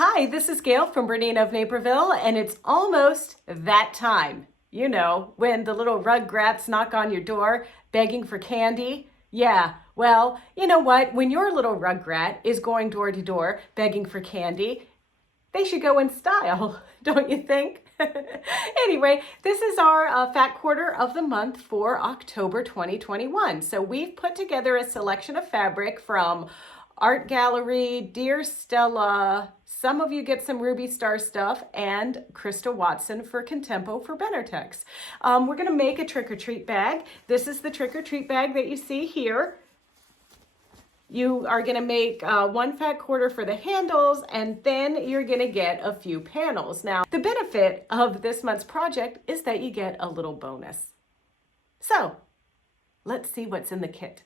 Hi, this is Gayle from BERNINA of Naperville, and it's almost that time. You know, when the little rugrats knock on your door begging for candy. Yeah, well, you know what? When your little rugrat is going door to door begging for candy, they should go in style, don't you think? Anyway, this is our Fat Quarter of the month for October 2021. So we've put together a selection of fabric from Art Gallery, Dear Stella, some of you get some Ruby Star stuff, and Krista Watson for Contempo for Benartex. We're going to make a trick-or-treat bag. This is the trick-or-treat bag that you see here. You are going to make one fat quarter for the handles, and then you're going to get a few panels. Now, the benefit of this month's project is that you get a little bonus. So, let's see what's in the kit.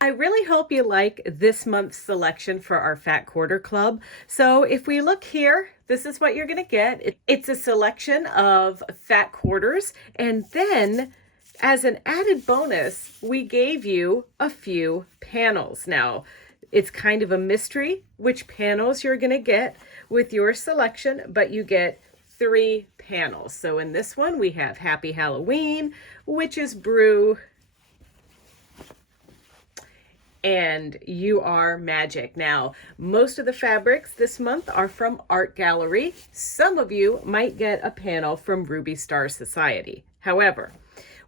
I really hope you like this month's selection for our Fat Quarter Club. So if we look here, this is what you're going to get. It's a selection of fat quarters, and then as an added bonus, we gave you a few panels. Now, it's kind of a mystery which panels you're going to get with your selection, but you get 3 panels. So in this one, we have Happy Halloween, Witch's Brew, and You Are Magic. Now, most of the fabrics this month are from Art Gallery. Some of you might get a panel from Ruby Star Society. However,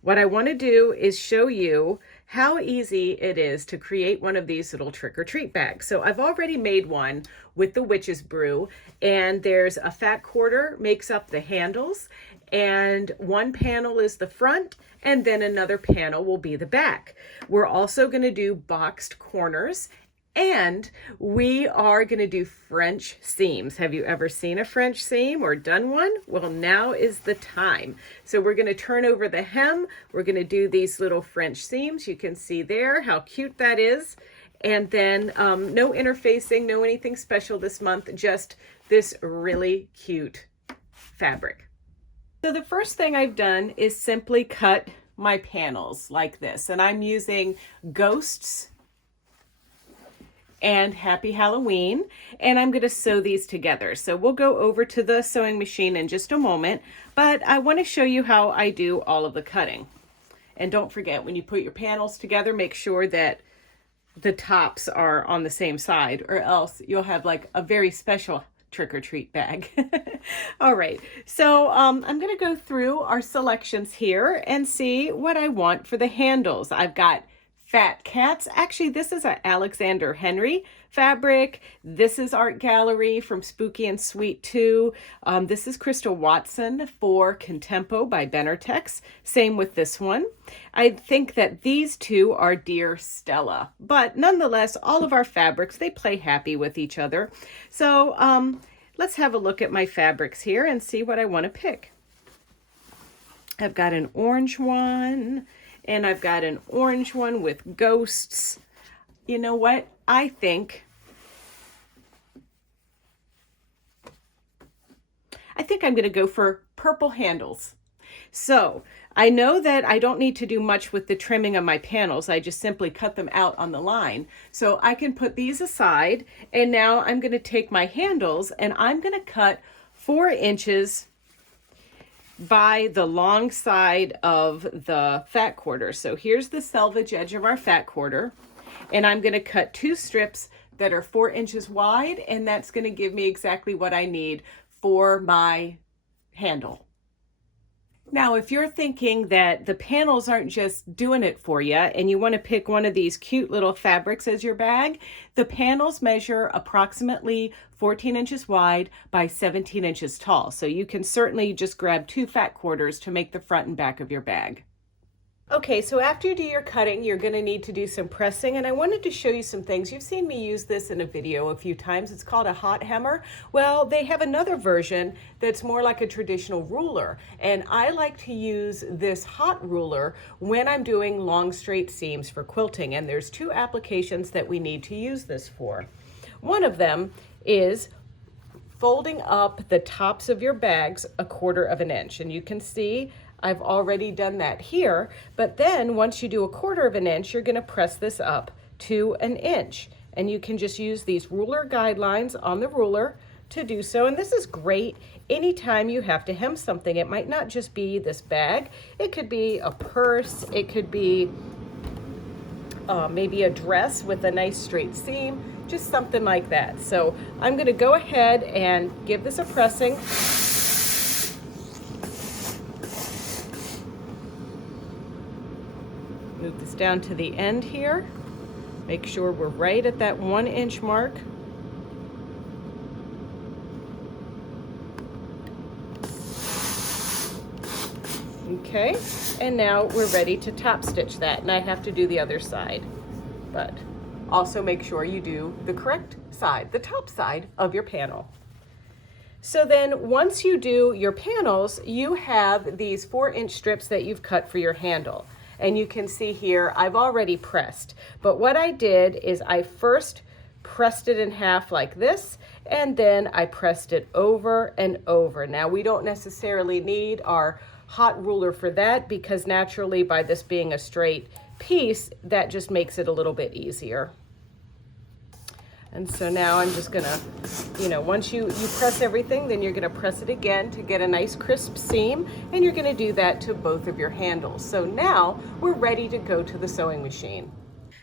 what I want to do is show you how easy it is to create one of these little trick-or-treat bags. So I've already made one with the Witch's Brew, and there's a fat quarter makes up the handles, and one panel is the front, and then another panel will be the back. We're also going to do boxed corners, and we are going to do French seams. Have you ever seen a French seam or done one? Well, now is the time. So we're going to turn over the hem. We're going to do these little French seams. You can see there how cute that is. And then no interfacing, no anything special this month, just this really cute fabric. So the first thing I've done is simply cut my panels like this, and I'm using Ghosts and Happy Halloween, and I'm going to sew these together. So we'll go over to the sewing machine in just a moment, but I want to show you how I do all of the cutting. And don't forget, when you put your panels together, make sure that the tops are on the same side, or else you'll have like a very special trick-or-treat bag. All right, so I'm going to go through our selections here and see what I want for the handles. I've got fat cats. Actually, this is an Alexander Henry fabric. This is Art Gallery from Spooky and Sweet 2. This is Krista Watson for Contempo by Benartex. Same with this one. I think that these two are Dear Stella, but nonetheless, all of our fabrics, they play happy with each other. So let's have a look at my fabrics here and see what I want to pick. I've got an orange one, and I've got an orange one with ghosts. You know what? I think I'm going to go for purple handles. So I know that I don't need to do much with the trimming of my panels. I just simply cut them out on the line. So I can put these aside, and now I'm going to take my handles and I'm going to cut 4 inches by the long side of the fat quarter. So here's the selvage edge of our fat quarter, and I'm going to cut 2 strips that are 4 inches wide, and that's going to give me exactly what I need for my handle. Now, if you're thinking that the panels aren't just doing it for you and you want to pick one of these cute little fabrics as your bag, the panels measure approximately 14 inches wide by 17 inches tall. So you can certainly just grab 2 fat quarters to make the front and back of your bag. Okay, so after you do your cutting, you're going to need to do some pressing, and I wanted to show you some things. You've seen me use this in a video a few times. It's called a hot hammer. Well, they have another version that's more like a traditional ruler, and I like to use this hot ruler when I'm doing long straight seams for quilting, and there's 2 applications that we need to use this for. One of them is folding up the tops of your bags 1/4 inch, and you can see I've already done that here, but then once you do 1/4 inch, you're going to press this up to 1 inch. And you can just use these ruler guidelines on the ruler to do so. And this is great anytime you have to hem something. It might not just be this bag. It could be a purse. It could be maybe a dress with a nice straight seam, just something like that. So I'm going to go ahead and give this a pressing. Move this down to the end here. Make sure we're right at that 1 inch mark. Okay, and now we're ready to top stitch that, and I have to do the other side. But also make sure you do the correct side, the top side of your panel. So then once you do your panels, you have these 4-inch strips that you've cut for your handle. And you can see here, I've already pressed. But what I did is I first pressed it in half like this, and then I pressed it over and over. Now we don't necessarily need our hot ruler for that, because naturally by this being a straight piece, that just makes it a little bit easier. And so now I'm just gonna, once you press everything, then you're gonna press it again to get a nice crisp seam, and you're gonna do that to both of your handles. So now we're ready to go to the sewing machine.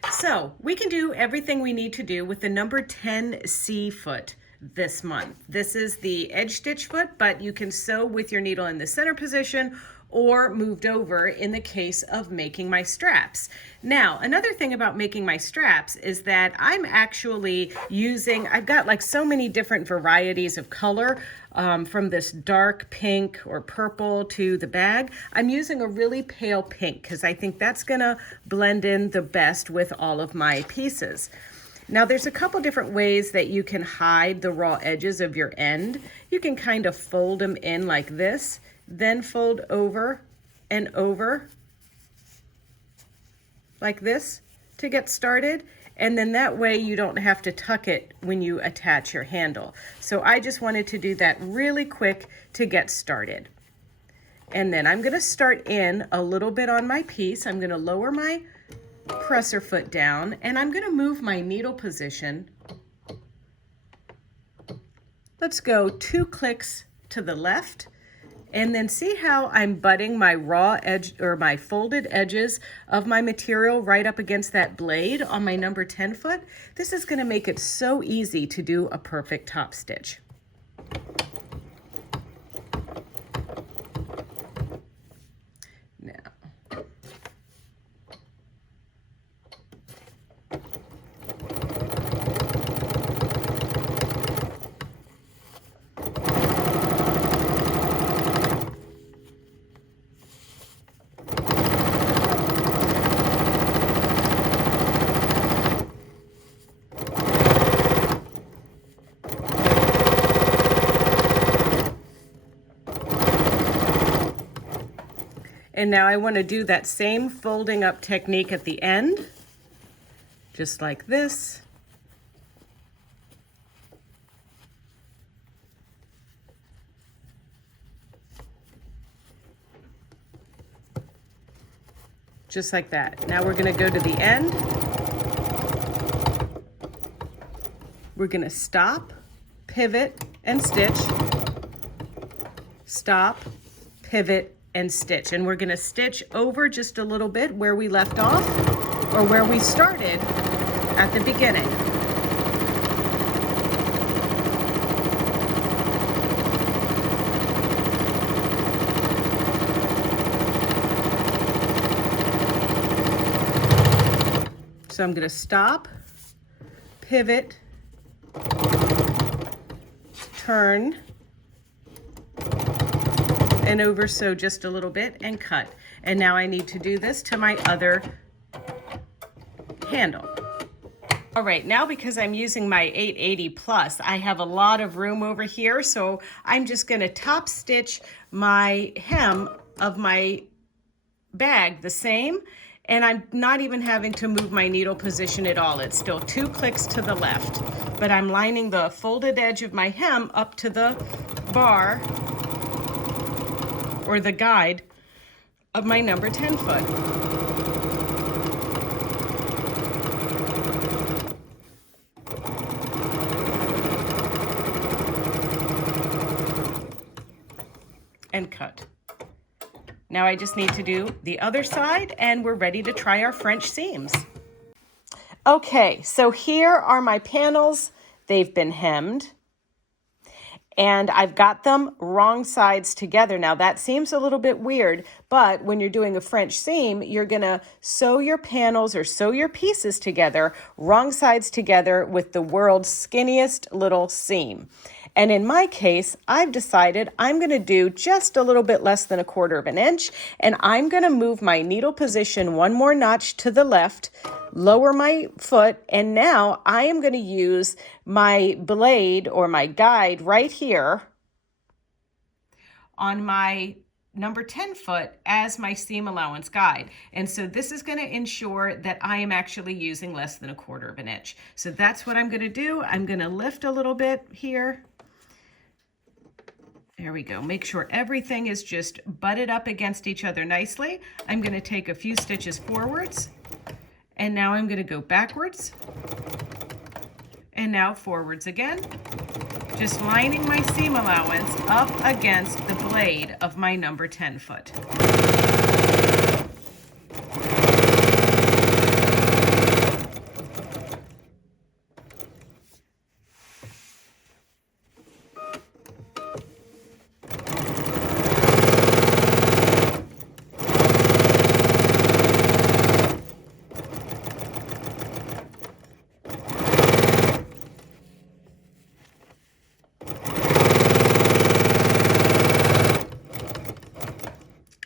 So we can do everything we need to do with the number 10C foot this month. This is the edge stitch foot, but you can sew with your needle in the center position or moved over in the case of making my straps. Now, another thing about making my straps is that I'm actually using, I've got like so many different varieties of color, from this dark pink or purple to the bag. I'm using a really pale pink because I think that's gonna blend in the best with all of my pieces. Now there's a couple different ways that you can hide the raw edges of your end. You can kind of fold them in like this, then fold over and over like this to get started. And then that way you don't have to tuck it when you attach your handle. So I just wanted to do that really quick to get started. And then I'm gonna start in a little bit on my piece. I'm gonna lower my presser foot down, and I'm going to move my needle position. Let's go 2 clicks to the left, and then see how I'm butting my raw edge or my folded edges of my material right up against that blade on my number 10 foot. This is going to make it so easy to do a perfect top stitch. Now, and now I want to do that same folding up technique at the end, just like this. Just like that. Now we're going to go to the end. We're going to stop, pivot, and stitch. Stop, pivot, and stitch. And we're going to stitch over just a little bit where we left off, or where we started at the beginning. So I'm going to stop, pivot, turn, and over sew just a little bit and cut. And now I need to do this to my other handle. All right, now because I'm using my 880 plus, I have a lot of room over here, so I'm just gonna top stitch my hem of my bag the same, and I'm not even having to move my needle position at all. It's still 2 clicks to the left, but I'm lining the folded edge of my hem up to the bar or the guide of my number 10 foot. and cut. Now I just need to do the other side and we're ready to try our French seams. Okay, so here are my panels. They've been hemmed. And I've got them wrong sides together. Now that seems a little bit weird, but when you're doing a French seam, you're gonna sew your panels or sew your pieces together, wrong sides together with the world's skinniest little seam. And in my case, I've decided I'm gonna do just a little bit less than 1/4 of an inch, and I'm gonna move my needle position one more notch to the left, lower my foot, and now I am going to use my blade or my guide right here on my number 10 foot as my seam allowance guide. And so this is going to ensure that I am actually using less than 1/4 of an inch. So that's what I'm going to do. I'm going to lift a little bit here. There we go. Make sure everything is just butted up against each other nicely. I'm going to take a few stitches forwards. And now I'm going to go backwards and now forwards again, just lining my seam allowance up against the blade of my number 10 foot.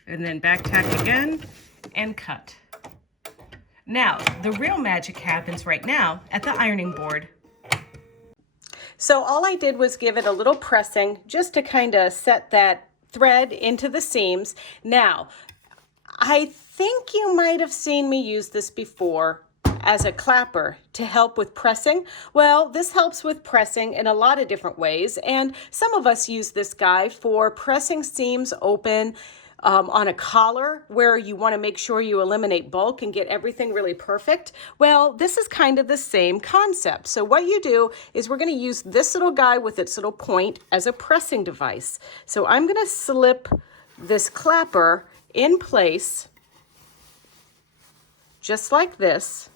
And then back tack again and cut. Now, the real magic happens right now at the ironing board. So all I did was give it a little pressing just to kind of set that thread into the seams. Now, I think you might have seen me use this before as a clapper to help with pressing. Well, this helps with pressing in a lot of different ways, and some of us use this guide for pressing seams open on a collar where you want to make sure you eliminate bulk and get everything really perfect. Well, this is kind of the same concept. So what you do is we're going to use this little guy with its little point as a pressing device. So I'm going to slip this clapper in place just like this.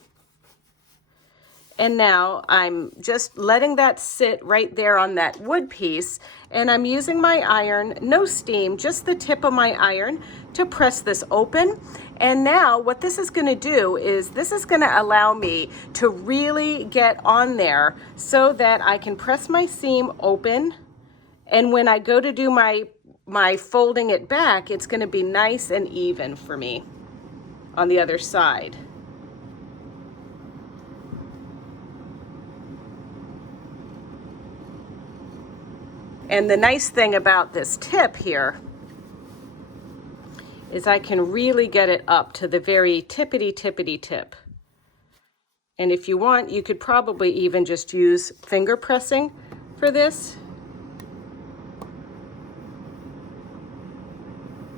And now I'm just letting that sit right there on that wood piece, and I'm using my iron, no steam, just the tip of my iron to press this open. And now what this is going to do is this is going to allow me to really get on there so that I can press my seam open, and when I go to do my folding it back, it's going to be nice and even for me on the other side. And the nice thing about this tip here is I can really get it up to the very tippity tip. And if you want, you could probably even just use finger pressing for this.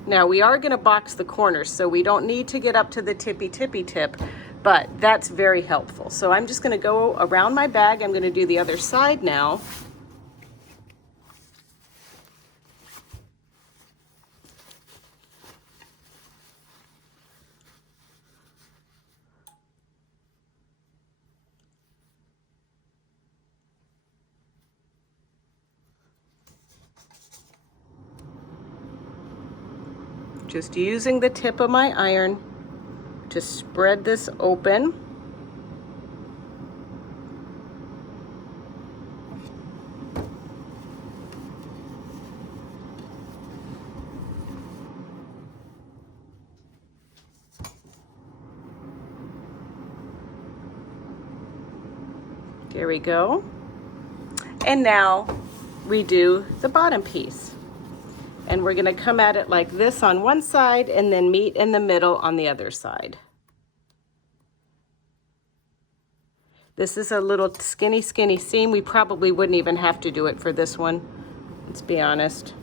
Now we are going to box the corners, so we don't need to get up to the tippy tip, but that's very helpful. So I'm just going to go around my bag. I'm going to do the other side now. Just using the tip of my iron to spread this open. There we go. And now redo the bottom piece. And we're going to come at it like this on one side and then meet in the middle on the other side. This is a little skinny seam. We probably wouldn't even have to do it for this one, let's be honest.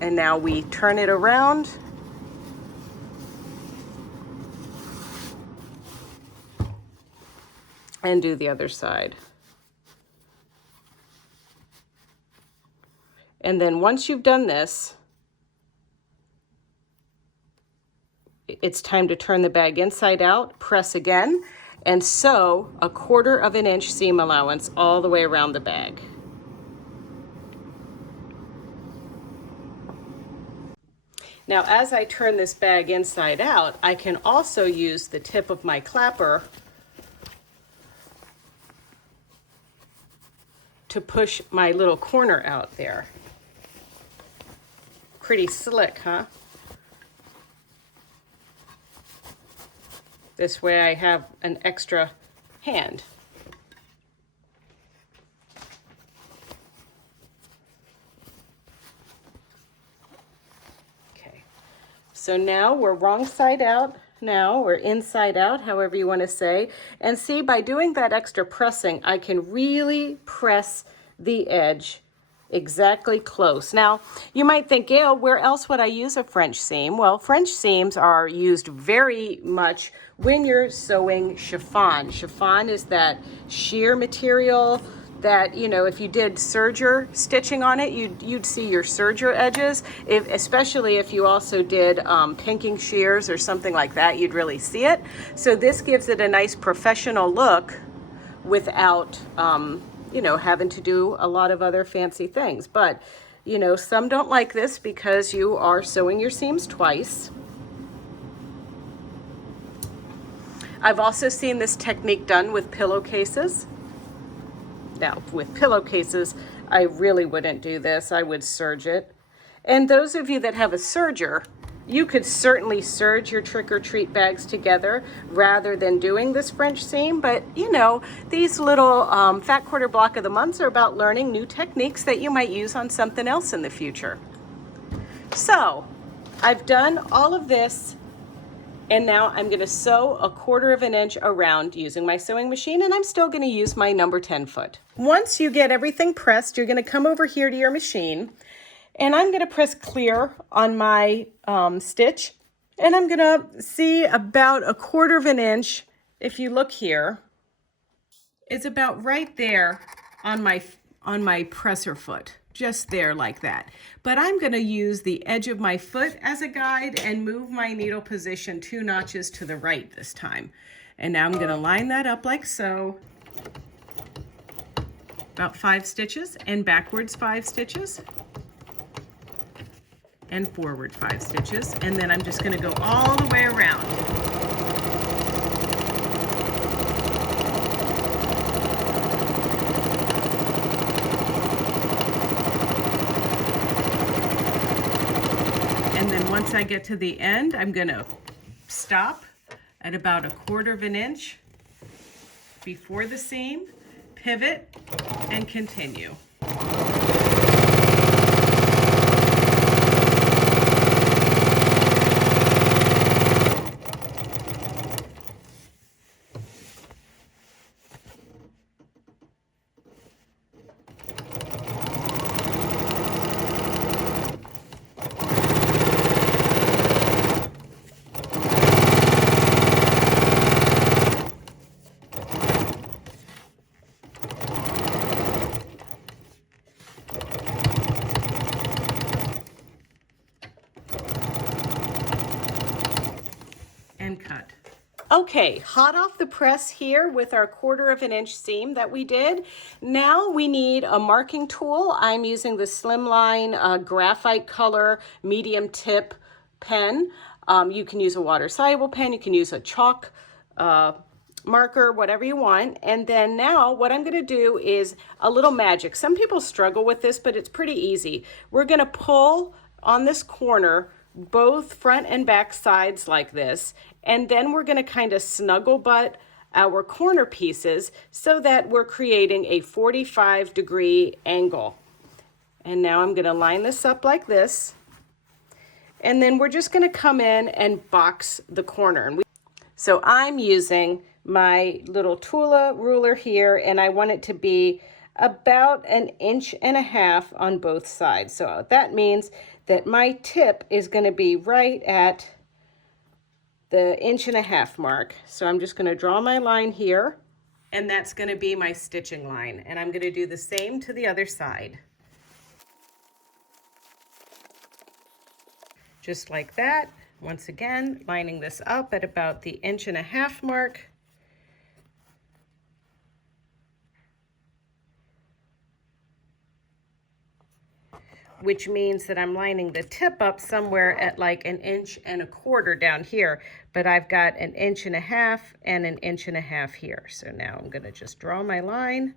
And now we turn it around. And do the other side. And then once you've done this, it's time to turn the bag inside out, press again, and sew a 1/4 of an inch seam allowance all the way around the bag. Now, as I turn this bag inside out, I can also use the tip of my clapper to push my little corner out there. Pretty slick, huh? This way I have an extra hand. Okay, so now we're wrong side out now, or inside out, however you want to say. And see, by doing that extra pressing, I can really press the edge exactly close. Now, you might think, Gayle, where else would I use a French seam? Well, French seams are used very much when you're sewing chiffon. Chiffon is that sheer material that, you know, if you did serger stitching on it, you'd see your serger edges. Especially if you also did pinking shears or something like that, you'd really see it. So this gives it a nice professional look without you know, having to do a lot of other fancy things. But, you know, some don't like this because you are sewing your seams twice. I've also seen this technique done with pillowcases. Now, with pillowcases, I really wouldn't do this. I would serge it. And those of you that have a serger, you could certainly serge your trick-or-treat bags together rather than doing this French seam. But, you know, these little Fat Quarter Block of the Months are about learning new techniques that you might use on something else in the future. So, I've done all of this, and now I'm going to sew a 1/4 of an inch around using my sewing machine, and I'm still going to use my number 10 foot. Once you get everything pressed, you're going to come over here to your machine, and I'm going to press clear on my stitch, and I'm going to see about a 1/4 of an inch. If you look here, it's about right there on my presser foot, just there like that. But I'm going to use the edge of my foot as a guide and move my needle position 2 notches to the right this time. And now I'm going to line that up like so. About 5 stitches, and backwards 5 stitches, and forward 5 stitches. And then I'm just going to go all the way around. And then once I get to the end, I'm going to stop at about a 1/4 of an inch before the seam, pivot, and continue. And cut. Okay, hot off the press here with our 1/4 of an inch seam that we did. Now we need a marking tool. I'm using the Slimline graphite color medium tip pen. You can use a water soluble pen, you can use a chalk marker, whatever you want. And then now what I'm going to do is a little magic. Some people struggle with this, but it's pretty easy. We're going to pull on this corner both front and back sides like this, and then we're going to kind of snuggle butt our corner pieces so that we're creating a 45-degree angle. And now I'm going to line this up like this, and then we're just going to come in and box the corner. So I'm using my little Tula ruler here, and I want it to be about 1.5 inches on both sides. So that means that my tip is going to be right at the 1.5 inch mark. So I'm just going to draw my line here, and that's going to be my stitching line. And I'm going to do the same to the other side. just like that. Once again, lining this up at about the 1.5 inch mark. Which means that I'm lining the tip up somewhere at like 1.25 inches down here, but I've got 1.5 inches and 1.5 inches here. So now I'm gonna just draw my line,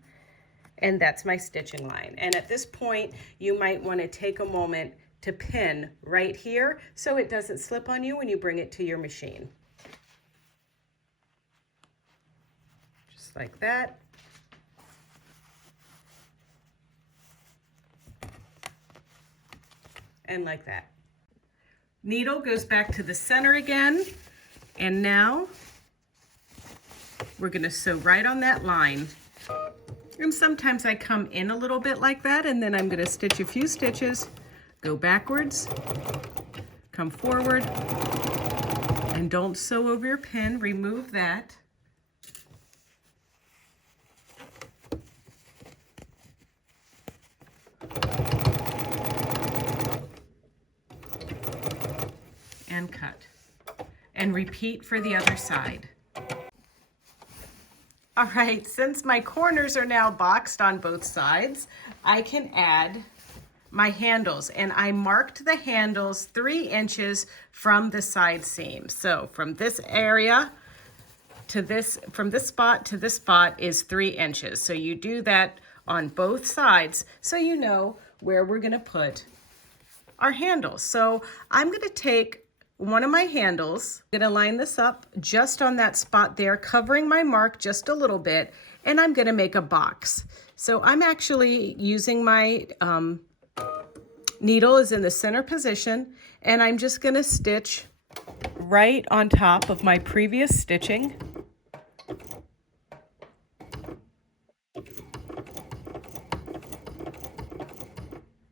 and that's my stitching line. And at this point, you might wanna take a moment to pin right here so it doesn't slip on you when you bring it to your machine. Just like that. And like that. Needle goes back to the center again, and now we're gonna sew right on that line. And sometimes I come in a little bit like that, and then I'm gonna stitch a few stitches, go backwards, come forward, and don't sew over your pin, remove that. And cut. And repeat for the other side. All right, since my corners are now boxed on both sides, I can add my handles, and I marked the handles 3 inches from the side seam. So from this area to this, from this spot to this spot is 3 inches. So you do that on both sides so you know where we're gonna put our handles. So I'm gonna take one of my handles, I'm gonna line this up just on that spot there, covering my mark just a little bit, and I'm gonna make a box. So I'm actually using my needle is in the center position, and I'm just gonna stitch right on top of my previous stitching.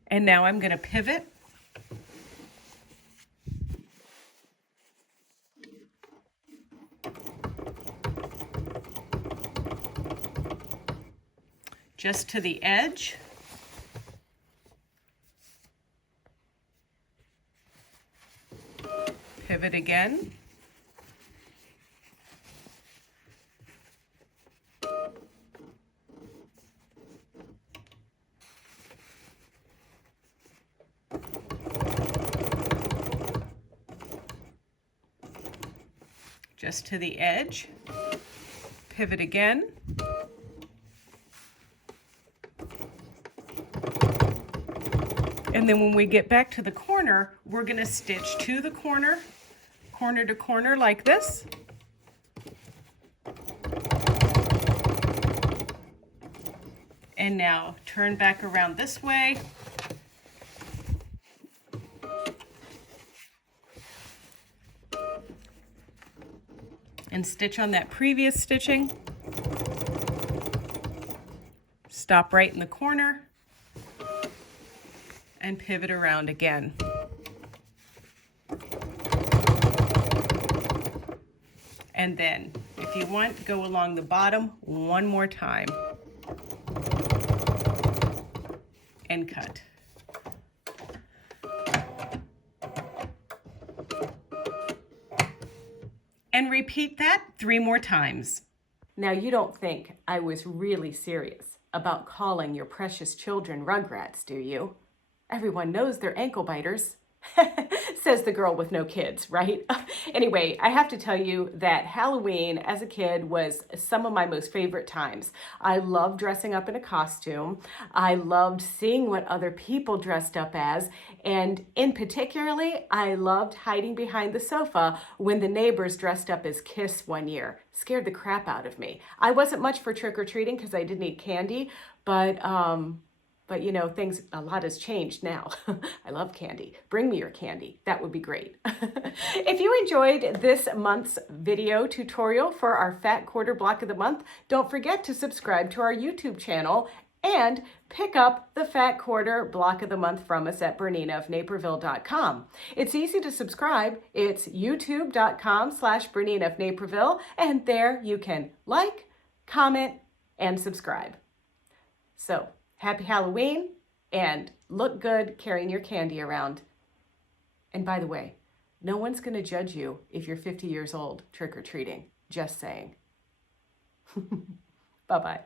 And now I'm gonna pivot. Just to the edge. Pivot again. Just to the edge. Pivot again. And then when we get back to the corner, we're gonna stitch to the corner, corner to corner like this. And now turn back around this way. And stitch on that previous stitching. Stop right in the corner. And pivot around again. And then, if you want, go along the bottom one more time. And cut. And repeat that 3 more times. Now, you don't think I was really serious about calling your precious children rugrats, do you? Everyone knows they're ankle biters, says the girl with no kids, right? Anyway, I have to tell you that Halloween as a kid was some of my most favorite times. I loved dressing up in a costume. I loved seeing what other people dressed up as. And in particularly, I loved hiding behind the sofa when the neighbors dressed up as Kiss one year. Scared the crap out of me. I wasn't much for trick-or-treating because I didn't eat candy, but you know, a lot has changed now. I love candy. Bring me your candy. That would be great. If you enjoyed this month's video tutorial for our Fat Quarter Block of the Month, don't forget to subscribe to our YouTube channel and pick up the Fat Quarter Block of the Month from us at BERNINAofNaperville.com. It's easy to subscribe. It's youtube.com/BERNINAofNaperville, and there you can like, comment, and subscribe. So, happy Halloween, and look good carrying your candy around. And by the way, no one's going to judge you if you're 50 years old trick-or-treating. Just saying. Bye-bye.